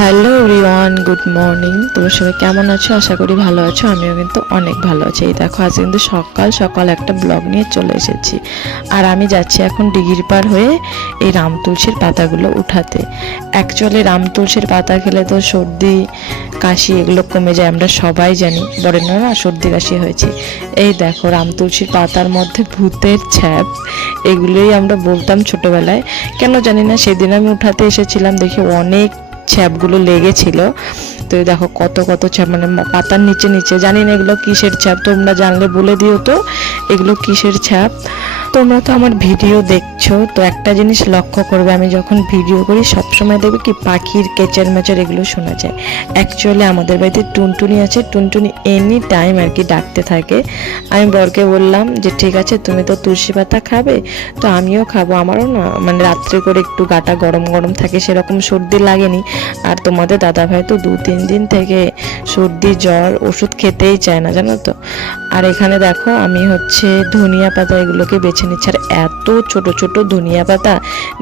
Hello Riwan good morning. তোমরা সবাই কেমন আছো? আশা করি ভালো আছো, আমিও কিন্তু অনেক ভালো আছি। এই দেখো আজ কিন্তু সকাল সকাল একটা ব্লগ নিয়ে চলে এসেছি। আর আমি যাচ্ছি এখন ডিগির পার হয়ে এই রাম তুলসীর পাতাগুলো উঠাতে। অ্যাকচুয়ালি রাম তুলসীর পাতা খেলে তো সর্দি, কাশি এগুলো কমে যায়, আমরা সবাই জানি। বরেন্যরা সর্দি, কাশি হয়েছে। এই দেখো, রাম তুলসীর পাতার মধ্যে ভূতের ছ্যাপ, এগুলোই আমরা বলতাম ছোটবেলায়। কেন জানি না, সেদিন আমি উঠাতে এসেছিলাম দেখি অনেক ছ্যাপগুলো লেগেছিল। তো দেখো কত কত ছ্যাপ মানে পাতার নিচে নিচে, জানি না এগুলো কিসের ছ্যাপ, তোমরা জানলে বলে দিও তো, এগুলো কিসের ছ্যাপ? তোমরা তো আমার ভিডিও দেখছ, তো একটা জিনিস লক্ষ্য করবে, আমি যখন ভিডিও করি, সবসময় দেখবে কি পাখির কেচার মেচার এগুলো শোনা যায়। অ্যাকচুয়ালি আমাদের বাড়িতে টুনটুনি আছে, টুনটুনি এনি টাইম আর কি ডাকতে থাকে। আমি বরকে বললাম যে, ঠিক আছে, তুমি তো তুলসী পাতা খাবে, তো আমিও খাব। আমারও না মানে রাত্রে করে একটু গাটা গরম গরম থাকে, সেরকম সর্দি লাগেনি। আর তোমাদের দাদা ভাই তো দু, তিন দিন থেকে সর্দি, জ্বর, ওষুধ খেতেই চায় না, জানো তো? আর এখানে দেখো, আমি হচ্ছে ধনিয়া পাতা এগুলোকে বেছে নিচ্ছি এত ছোট ছোট ধনিয়া পাতা,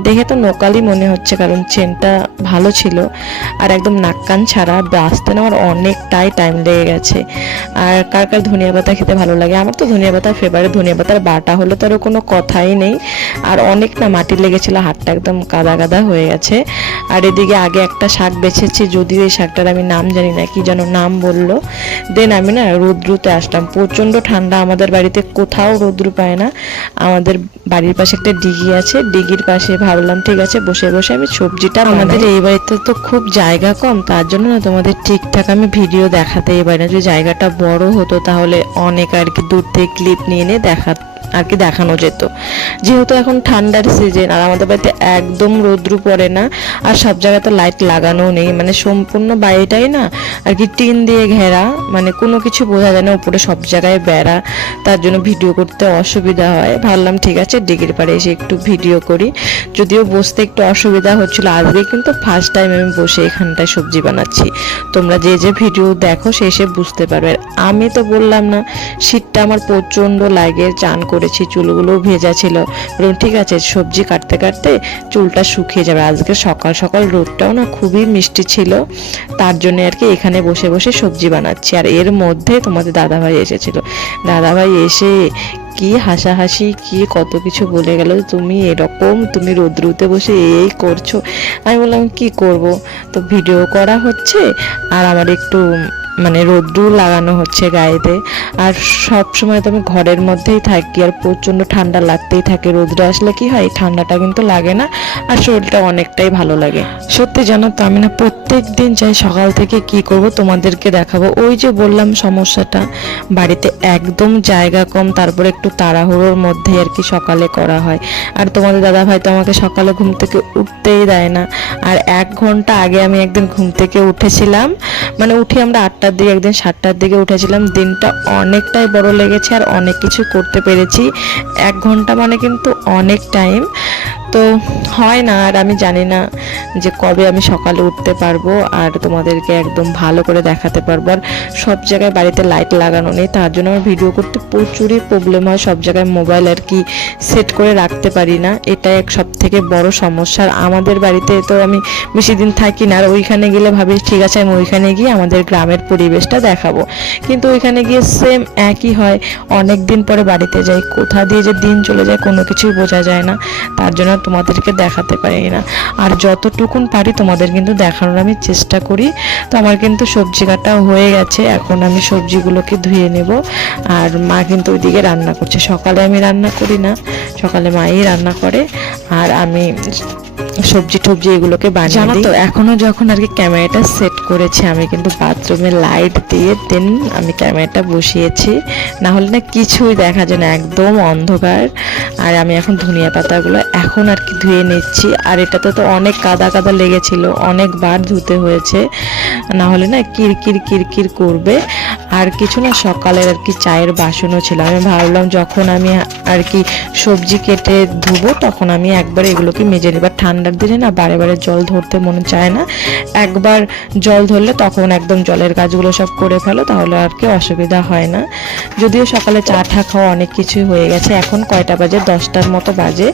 দেখে তো নোকালি মনে হচ্ছে, কারণ চেনটা ভালো ছিল। আর একদম নাক কান ছাড়া, বাঁচতে না আমার অনেকটাই টাইম লেগে গেছে। আর কার কার ধনিয়া পাতা খেতে ভালো লাগে? আমার তো ধনিয়া পাতা ফেভারিট ধনিয়া পাতার বাটা হলে তো আরও কোনো কথাই নেই। আর অনেক না মাটি লেগেছিল, হাতটা একদম কাদা কাদা হয়ে গেছে। আর এদিকে আগে একটা শাক বেছেছি, যদিও এই শাকটার আমি নাম জানি না, কি যেন নাম বলল। দেন আমি না রৌদ্রুতে আসলাম। প্রচণ্ড ঠান্ডা আমাদের বাড়িতে, কোথাও রৌদ্র পায় না। আমাদের বাড়ির পাশে একটা ডিগি আছে, ডিগির পাশে ভাবলাম ঠিক আছে, বসে বসে আমি সবজিটা আমাদের এই বাড়িতে তো খুব জায়গা কম, তার জন্য না তোমাদের ঠিকঠাক আমি ভিডিও দেখাতেই পারি না। যদি জায়গাটা বড় হতো তাহলে অনেক আর কি দূর থেকে ক্লিপ নিয়ে নিয়ে দেখা আর কি দেখানো যেত। যেহেতু এখন ঠান্ডার সিজন আর আমাদের বাড়িতে একদম রৌদ্রু পড়ে না, আর সব জায়গাতে লাইট লাগানো নেই মানে সম্পূর্ণ বাড়িটাই না, আর কি টিন দিয়ে ঘেরা মানে কোনো কিছু বোঝা যায় না, উপরে সব জায়গায় বেড়া, তার জন্য ভিডিও করতে অসুবিধা হয়। ভাবলাম ঠিক আছে ডিগির পাড়ে এসে একটু ভিডিও করি, যদিও বসতে একটু অসুবিধা হচ্ছিল, আজকে কিন্তু ফার্স্ট টাইম আমি বসে এখানটায় সবজি বানাচ্ছি। তোমরা যে যে ভিডিও দেখো, সে সে বুঝতে পারবে। আমি তো বললাম না, শীতটা আমার প্রচণ্ড লাগে, চান করেছি চুলগুলো ভেজা ছিল। বললাম, ঠিক আছে, সবজি কাটতে কাটতে চুলটা শুকিয়ে যাবে। আজকে সকাল সকাল রোদটাও না খুবই মিষ্টি ছিল। তার জন্য আর কি এখানে বসে বসে সবজি বানাচ্ছি। আর এর মধ্যে তোমাদের দাদাভাই এসেছিল। দাদাভাই এসে কি হাসাহাসি, কি কত কিছু বলে গেল, তুমি এরকম, তুমি রোদ্রুতে বসে এই করছ। আমি বললাম, কি করব? তো ভিডিও করা হচ্ছে। আর আমার একটু মানে রোদ্রু লাগানো হচ্ছে গায়েতে। আর সব সময় তো আমি ঘরের মধ্যেই থাকি, আর প্রচণ্ড ঠান্ডা লাগতেই থাকে। রোদ্রে আসলে কি হয় ঠান্ডাটা কিন্তু লাগে না, আর শরীরটা অনেকটাই ভালো লাগে। সত্যি জানো তো, আমি না প্রত্যেক দিন চাই সকাল থেকে কি করব তোমাদেরকে দেখাবো। ওই যে বললাম সমস্যাটা, বাড়িতে একদম জায়গা কম, তারপরে একটু তাড়াহুড়োর মধ্যে আর কি সকালে করা হয়। আর তোমাদের দাদা ভাই তো আমাকে সকালে ঘুম থেকে উঠতেই দেয় না। আর এক ঘণ্টা আগে আমি একদিন ঘুম থেকে উঠেছিলাম মানে উঠে আমরা আটটার দিকে, একদিন সাতটার দিকে উঠেছিলাম। দিনটা অনেকটাই বড় লেগেছে আর অনেক কিছু করতে পেরেছি। এক ঘণ্টা মানে কিন্তু অনেক টাইম তো হয় না, আর আমি জানি না যে কবে আমি সকালে উঠতে পারব আর তোমাদেরকে একদম ভালো করে দেখাতে পারব। আর সব জায়গায় বাড়িতে লাইট লাগানো নেই, তার জন্য আমার ভিডিও করতে প্রচুরই প্রবলেম হয়, সব জায়গায় মোবাইল আর কি সেট করে রাখতে পারি না। এটা এক সব থেকে বড় সমস্যা। আর আমাদের বাড়িতে তো আমি বেশি দিন থাকি না, আর ওইখানে গেলে ভাবি, ঠিক আছে, আমি ওইখানে গিয়ে আমাদের গ্রামের পরিবেশটা দেখাবো। কিন্তু ওইখানে গিয়ে সেম একই হয়। অনেক দিন পরে বাড়িতে যাই, কোথা দিয়ে যে দিন চলে যায়, কোনো কিছুই বোঝা যায় না। তার জন্য তোমাদেরকে দেখাতে পারি না। আর যতটুকুন পারি তোমাদের কিন্তু দেখানোর আমি চেষ্টা করি। তো আমার কিন্তু সবজি কাটা হয়ে গেছে, এখন আমি সবজিগুলোকে ধুয়ে নেব। আর মা কিন্তু ওইদিকে রান্না করছে। সকালে আমি রান্না করি না, সকালে মাই রান্না করে। আর আমি সবজি টবজি এগুলোকে বানিয়ে জানো তো এখনও যখন আর কি ক্যামেরাটা সেট করেছে আমি কিন্তু বাথরুমে লাইট দিয়ে দেন আমি ক্যামেরাটা বসিয়েছি। না হলে না কিছুই দেখা যায় না একদম অন্ধকার। আর আমি এখন ধনিয়া পাতাগুলো এখন আর কি ধুয়ে নিচ্ছি। আর এটাতে তো অনেক কাদা কাদা লেগেছিল অনেকবার ধুতে হয়েছে। না হলে না কিরকির কিরকির করবে। আর কিছু না, সকালের আর কি চায়ের বাসনও ছিল। আমি ভাবলাম যখন আমি আর কি সবজি কেটে ধুবো, তখন আমি একবার এগুলোকে মেজে নিব আর ঠান্ডার দিনে না, বারে বারে জল ধরতে মনে চায় না। একবার জল ধরলে তখন একদম জলের কাজগুলো সব করে ফেলো, তাহলে আর কি অসুবিধা হয় না। যদিও সকালে চা ঠা খাওয়া অনেক কিছু হয়ে গেছে, এখন কয়টা বাজে? দশটার মতো বাজে।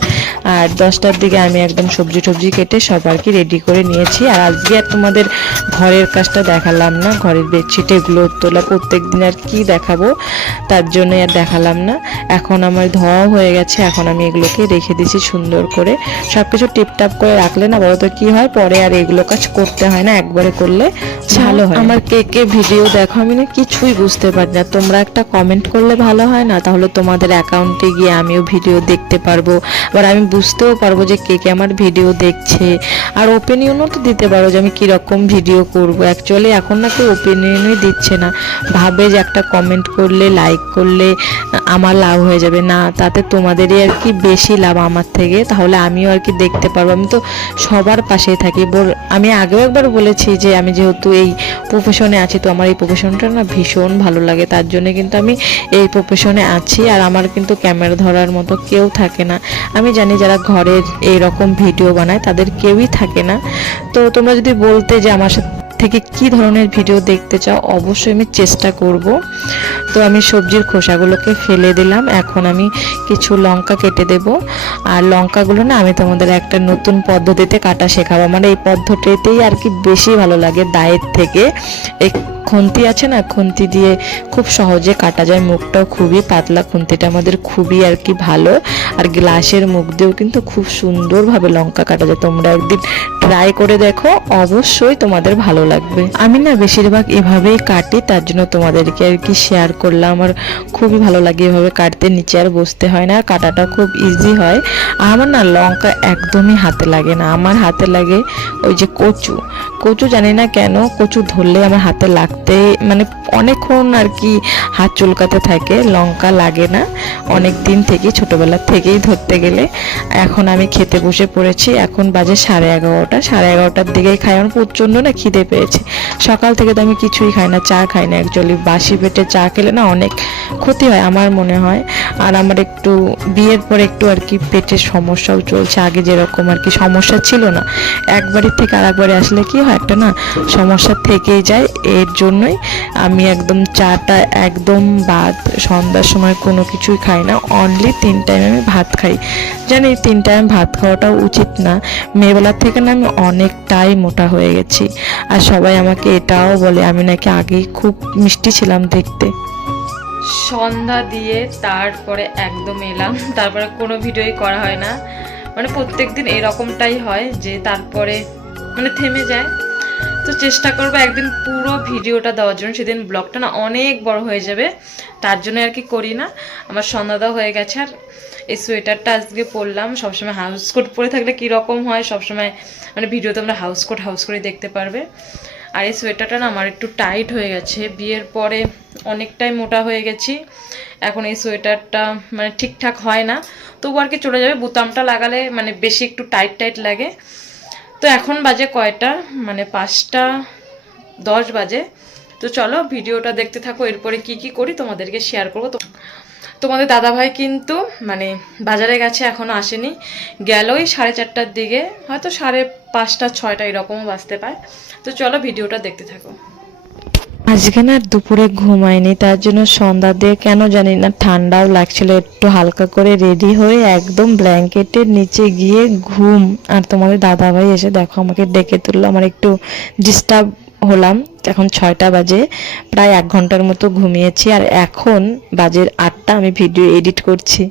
আর দশটার দিকে আমি একদম সবজি টবজি কেটে সব আর কি রেডি করে নিয়েছি। আর আজকে আর তোমাদের ঘরের কাজটা দেখালাম না, ঘরের বেডশিট এগুলো তোলা প্রত্যেক দিন আর কি দেখাবো, তার জন্য আর দেখালাম না। এখন আমার ধোয়াও হয়ে গেছে, এখন আমি এগুলোকে রেখে দিয়েছি সুন্দর করে। সব কিছু টিপটাপ করে রাখলে না বলতো কি হয়, পরে আর এগুলো কাজ করতে হয় না, একবারে করলে ভালো হয় আমার কে কে ভিডিও দেখো, আমি না কিছুই বুঝতে পারি না। তোমরা একটা কমেন্ট করলে ভালো হয় না, তাহলে তোমাদের অ্যাকাউন্টে গিয়ে আমিও ভিডিও দেখতে পারব। আবার আমি বুঝতেও পারব যে কে কে আমার ভিডিও দেখছে। আর ওপিনিয়নও তো দিতে পারো যে আমি কীরকম ভিডিও করব। অ্যাকচুয়ালি এখন না কেউ ওপিনিয়নই দিচ্ছে না। ভাবে যে একটা কমেন্ট করলে লাইক করলে, আমার লাভ হয়ে যাবে। না, তাতে তোমাদেরই আর কি বেশি লাভ আমার থেকে। তাহলে আমিও আর কি দেখতে পারব। আমি তো সবার পাশেই থাকি। আমি আগেও একবার বলেছি যে আমি যেহেতু এই প্রফেশনে আছি, তো আমার এই প্রফেশনটা না ভীষণ ভালো লাগে। তার জন্য কিন্তু আমি এই প্রফেশনে আছি। আর আমার কিন্তু ক্যামেরা ধরার মতো কেউ থাকে না। আমি জানি যারা ঘরের এই রকম ভিডিও বানায়, তাদের কেউই থাকে না। তো তোমরা যদি বলতে যে আমার সাথে থেকে কি ধরনের ভিডিও দেখতে চাও অবশ্যই আমি চেষ্টা করব। তো আমি সবজির খোসাগুলোকে ফেলে দিলাম। এখন আমি কিছু লঙ্কা কেটে দেব। আর লঙ্কাগুলো না আমি তোমাদের একটা নতুন পদ্ধতিতে কাটা শেখাবো। আমার এই পদ্ধতিতেই আর কি বেশি ভালো লাগে দায়ের থেকে। খুন্তি আছে না, খুন্তি দিয়ে খুব সহজে কাটা যায়। মুখটাও খুবই পাতলা, খুন্তিটা আমাদের খুবই আর কি ভালো। আর গ্লাসের মুখ দিয়েও কিন্তু খুব সুন্দরভাবে লঙ্কা কাটা যায়। তোমরা একদিন ট্রাই করে দেখো, অবশ্যই তোমাদের ভালো লাগবে। আমি না বেশিরভাগ এভাবেই কাটি, তার জন্য তোমাদেরকে আর কি শেয়ার করলাম। আমার খুবই ভালো লাগে এভাবে কাটতে, নিচে আর বসতে হয় না কাটাটা খুব ইজি হয়। আমার না লঙ্কা একদমই হাতে লাগে না। আমার হাতে লাগে ওই যে কচু। কচু জানি না কেন, কচু ধরলে আমার হাতে লাগতে মানে অনেকক্ষণ আর কি হাত চুলকাতে থাকে, লঙ্কা লাগে না। অনেক দিন থেকে, ছোটবেলা থেকেই ধরতে গেলে। এখন আমি খেতে বসে পড়েছি, এখন বাজে সাড়ে এগারোটা। সাড়ে এগারোটার দিকেই খাই, আমার প্রচণ্ড না খিদে পেয়েছে। সকাল থেকে তো আমি কিছুই খাই না, চা খাই না অ্যাকচুয়ালি বাসি পেটে চা খেলে না অনেক ক্ষতি হয় আমার মনে হয়। আর আমার একটু, বিয়ের পর একটু আর কি পেটের সমস্যাও চলছে। আগে যেরকম আর কি সমস্যা ছিল না, একবারের থেকে আর একবারে আসলে কি হয় একটা না, সমস্যা থেকেই যায়। এর জন্যই আমি একদম চাটা একদম ভাত, সন্ধ্যার সময় কোনো কিছুই খাই না। অনলি তিন টাইম আমি ভাত খাই। জানি তিন টাইম ভাত খাওয়াটাও উচিত না। মেয়েবেলার থেকে না আমি অনেকটাই মোটা হয়ে গেছি। আর সবাই আমাকে এটাও বলে, আমি নাকি আগেই খুব মিষ্টি ছিলাম দেখতে। সন্ধ্যা দিয়ে তারপরে একদম এলাম। তারপরে কোনো ভিডিওই করা হয় না। মানে প্রত্যেক দিন এরকমটাই হয় যে তারপরে মানে থেমে যায়। তো চেষ্টা করব একদিন পুরো ভিডিওটা দেওয়ার জন্য। সেদিন ব্লগটা না অনেক বড় হয়ে যাবে, তার জন্য আর কি করি না। আমার সন্ধ্যা দেওয়া হয়ে গেছে আর এই সোয়েটারটা আজকে পরলাম। সবসময় হাউস কোট পরে থাকলে কীরকম হয়, সবসময় মানে ভিডিওতে আমরা হাউস কোট হাউস করে দেখতে পারবে। আর এই সোয়েটারটা না আমার একটু টাইট হয়ে গেছে। বিয়ের পরে অনেকটাই মোটা হয়ে গেছি। এখন এই সোয়েটারটা মানে ঠিকঠাক হয় না। তবু আর কি চলে যাবে। বোতামটা লাগালে মানে বেশি একটু টাইট টাইট লাগে। তো এখন বাজে কয়টা? মানে পাঁচটা দশ বাজে। তো চলো ভিডিওটা দেখতে থাকো, এরপরে কি কি করি তোমাদেরকে শেয়ার করব। তো তোমাদের দাদাভাই কিন্তু মানে বাজারে গেছে এখনও আসেনি। গেলই সাড়ে চারটার দিকে, হয়তো সাড়ে পাঁচটা, ছয়টা এরকমও বাঁচতে পায়। তো চলো ভিডিওটা দেখতে থাকো। আজকে না দুপুরে ঘুমাইনি তার জন্য সন্ধ্যা দিয়ে কেন জানি না ঠান্ডাও লাগছিল, একটু হালকা করে রেডি হয়ে একদম ব্ল্যাঙ্কেটের নিচে গিয়ে ঘুম। আর তোমাদের দাদাভাই এসে দেখো আমাকে ডেকে তুললো, আমার একটু ডিস্টার্ব হলাম, এখন ছয়টা বাজে, প্রায় এক ঘণ্টার মতো ঘুমিয়েছি, আর এখন বাজে আটটা, আমি ভিডিও এডিট করছি।